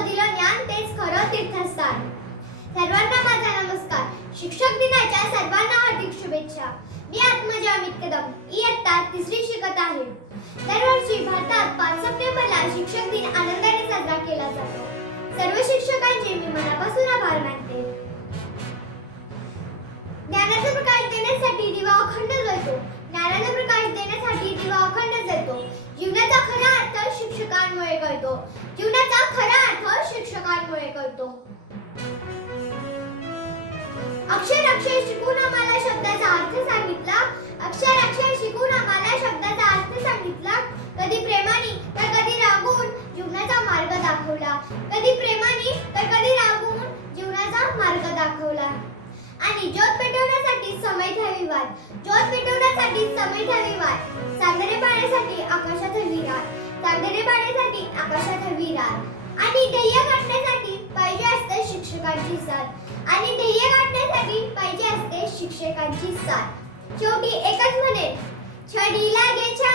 दिलं ज्ञान तेच खरं तीर्थस्थान. सर्वांना माझा नमस्कार. शिक्षक दिनाच्या सर्वांना हार्दिक शुभेच्छा. मी आत्मजा अमित कदम. इयत्ता तिसरी शिकत आहे. दरवर्षी भारतात पाच सप्टेंबरला शिक्षक दिन आनंदाने साजरा केला जातो. सर्व शिक्षकांचे मी मनापासून आभार मानते. ज्ञानाचा प्रकाश देण्यासाठी दिवा अखंड जळतो. ज्ञानाचा प्रकाश देण्यासाठी अक्षर अक्षर शिकून आम्हाला शब्दाचा अर्थ सांगितला. अक्षर अक्षर शिकून आम्हाला शब्दाचा अर्थ सांगितला. कधी प्रेमाने तर कधी रागून जीवनाचा मार्ग दाखवला. कधी प्रेमाने तर कधी रागून जीवनाचा मार्ग दाखवला. आणि ज्योत पेटवण्यासाठी समय हवी वाट. ज्योत पेटवण्यासाठी समय हवी वाट. चांदणे पाण्यासाठी आकाशात हवी रात. चांदणे पाण्यासाठी आकाशात हवी रात. आणि ध्येय गाठण्यासाठी शिक्षकांची साथ. शेवटी एकच म्हणे छडीला गेच्या